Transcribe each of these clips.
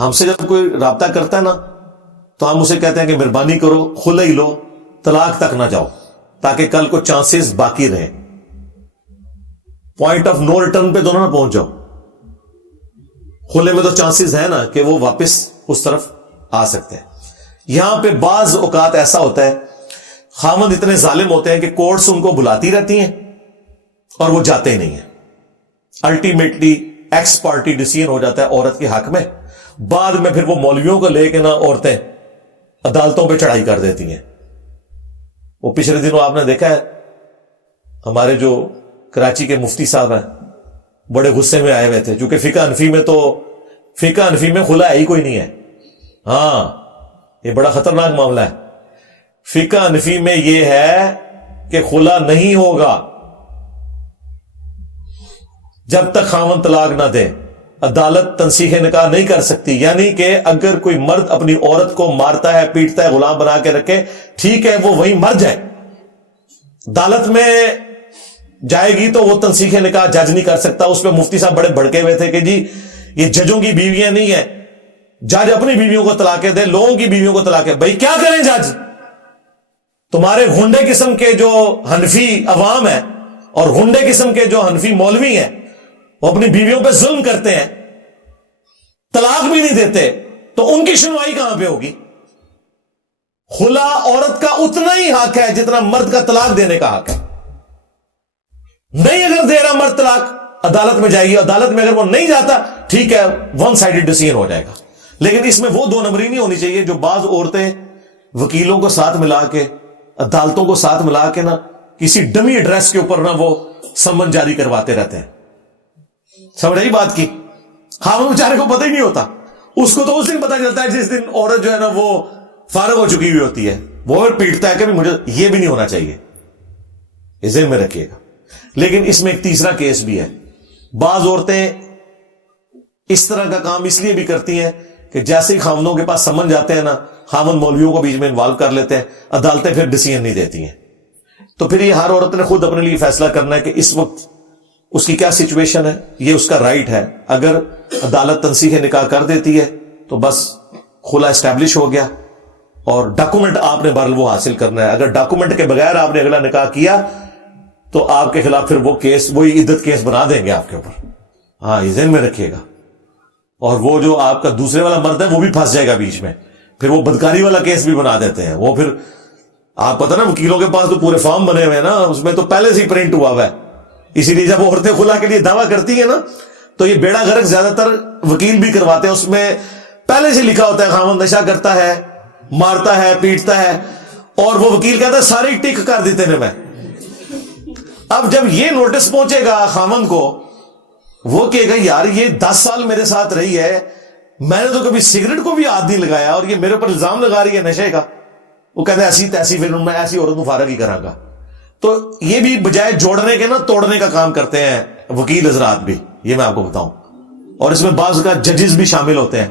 ہم سے جب کوئی رابطہ کرتا ہے نا تو ہم اسے کہتے ہیں کہ مہربانی کرو خلا ہی لو، طلاق تک نہ جاؤ، تاکہ کل کو چانسز باقی رہیں، پوائنٹ آف نو ریٹرن پہ دونوں نہ پہنچ جاؤ۔ خلے میں تو چانسز ہے نا کہ وہ واپس اس طرف آ سکتے ہیں۔ یہاں پہ بعض اوقات ایسا ہوتا ہے خامند اتنے ظالم ہوتے ہیں کہ کورٹس ان کو بلاتی رہتی ہیں اور وہ جاتے نہیں ہیں، الٹیمیٹلی ایکس پارٹی ڈیسیژن ہو جاتا ہے عورت کے حق میں، بعد میں پھر وہ مولویوں کو لے کے نا عورتیں عدالتوں پہ چڑھائی کر دیتی ہیں۔ وہ پچھلے دنوں آپ نے دیکھا ہے ہمارے جو کراچی کے مفتی صاحب ہیں بڑے غصے میں آئے ہوئے تھے، چونکہ فقہ حنفی میں خلا ہے ہی کوئی نہیں ہے۔ ہاں یہ بڑا خطرناک معاملہ ہے۔ فقہ حنفی میں یہ ہے کہ خلا نہیں ہوگا جب تک خاوند طلاق نہ دے، عدالت تنسیخ نکاح نہیں کر سکتی۔ یعنی کہ اگر کوئی مرد اپنی عورت کو مارتا ہے، پیٹتا ہے، غلام بنا کے رکھے، ٹھیک ہے وہ وہیں مر جائے، عدالت میں جائے گی تو وہ تنسیخ نکاح جج نہیں کر سکتا۔ اس پہ مفتی صاحب بڑے بھڑکے ہوئے تھے کہ جی یہ ججوں کی بیویاں نہیں ہیں، جج اپنی بیویوں کو طلاقیں دے، لوگوں کی بیویوں کو طلاقیں۔ بھائی کیا کریں جج؟ تمہارے غنڈے قسم کے جو حنفی عوام ہیں اور غنڈے قسم کے جو حنفی مولوی ہیں وہ اپنی بیویوں پہ ظلم کرتے ہیں، طلاق بھی نہیں دیتے، تو ان کی سنوائی کہاں پہ ہوگی؟ خلا عورت کا اتنا ہی حق ہے جتنا مرد کا طلاق دینے کا حق ہے۔ نہیں اگر دے رہا مرد طلاق، عدالت میں جائے گی، عدالت میں اگر وہ نہیں جاتا ٹھیک ہے ون سائیڈڈ ڈیسیژن ہو جائے گا۔ لیکن اس میں وہ دو نمبری نہیں ہونی چاہیے جو بعض عورتیں وکیلوں کو ساتھ ملا کے، عدالتوں کو ساتھ ملا کے نا کسی ڈمی ایڈریس کے اوپر نا وہ سمن جاری کرواتے رہتے ہیں۔ سمجھ رہی بات کی؟ خاوند بیچارے کو پتہ ہی نہیں ہوتا، اس کو تو اس دن پتہ چلتا ہے جس دن عورت جو ہے نا وہ فارغ ہو چکی ہوئی ہوتی ہے، وہ پھر پیٹتا ہے کہ مجھے یہ بھی نہیں ہونا چاہیے، یہ ذہن میں رکھیے گا۔ لیکن اس میں ایک تیسرا کیس بھی ہے، بعض عورتیں اس طرح کا کام اس لیے بھی کرتی ہیں کہ جیسے ہی خاوندوں کے پاس سمن جاتے ہیں نا، خاوند مولویوں کو بیچ میں انوالو کر لیتے ہیں، عدالتیں پھر ڈیسیژن نہیں دیتی ہیں۔ تو پھر یہ ہر عورت نے خود اپنے لیے فیصلہ کرنا ہے کہ اس وقت اس کی کیا سچویشن ہے، یہ اس کا رائٹ ہے۔ اگر عدالت تنسیخ نکاح کر دیتی ہے تو بس خلا اسٹیبلش ہو گیا، اور ڈاکومنٹ آپ نے بہرحال وہ حاصل کرنا ہے۔ اگر ڈاکومنٹ کے بغیر آپ نے اگلا نکاح کیا تو آپ کے خلاف پھر وہ کیس، وہی عدت کیس بنا دیں گے آپ کے اوپر۔ ہاں یہ ذہن میں رکھیے گا۔ اور وہ جو آپ کا دوسرے والا مرد ہے وہ بھی پھنس جائے گا بیچ میں، پھر وہ بدکاری والا کیس بھی بنا دیتے ہیں۔ وہ پھر آپ پتہ نا وکیلوں کے پاس تو پورے فارم بنے ہوئے ہیں نا، اس میں تو پہلے سے ہی پرنٹ ہوا ہے۔ اسی لیے جب وہ عورتیں خلا کے لیے دعویٰ کرتی ہیں نا تو یہ بیڑا غرق زیادہ تر وکیل بھی کرواتے ہیں، اس میں پہلے سے لکھا ہوتا ہے خاوند نشہ کرتا ہے، مارتا ہے، پیٹتا ہے، اور وہ وکیل کہتا ہے ساری ٹک کر دیتے ہیں میں۔ اب جب یہ نوٹس پہنچے گا خاوند کو، وہ کہے گا یار یہ 10 سال میرے ساتھ رہی ہے، میں نے تو کبھی سگریٹ کو بھی ہاتھ نہیں لگایا اور یہ میرے اوپر الزام لگا رہی ہے نشے کا۔ وہ کہتا ہے ایسی تیسی پھر میں ایسی عورت کو فارغ ہی کراں گا۔ تو یہ بھی بجائے جوڑنے کے نا توڑنے کا کام کرتے ہیں وکیل حضرات بھی، یہ میں آپ کو بتاؤں۔ اور اس میں بعض کا ججز بھی شامل ہوتے ہیں،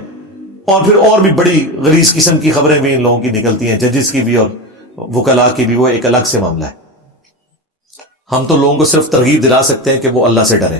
اور بھی بڑی غلیظ قسم کی خبریں بھی ان لوگوں کی نکلتی ہیں، ججز کی بھی اور وکلاء کی بھی، وہ ایک الگ سے معاملہ ہے۔ ہم تو لوگوں کو صرف ترغیب دلا سکتے ہیں کہ وہ اللہ سے ڈریں۔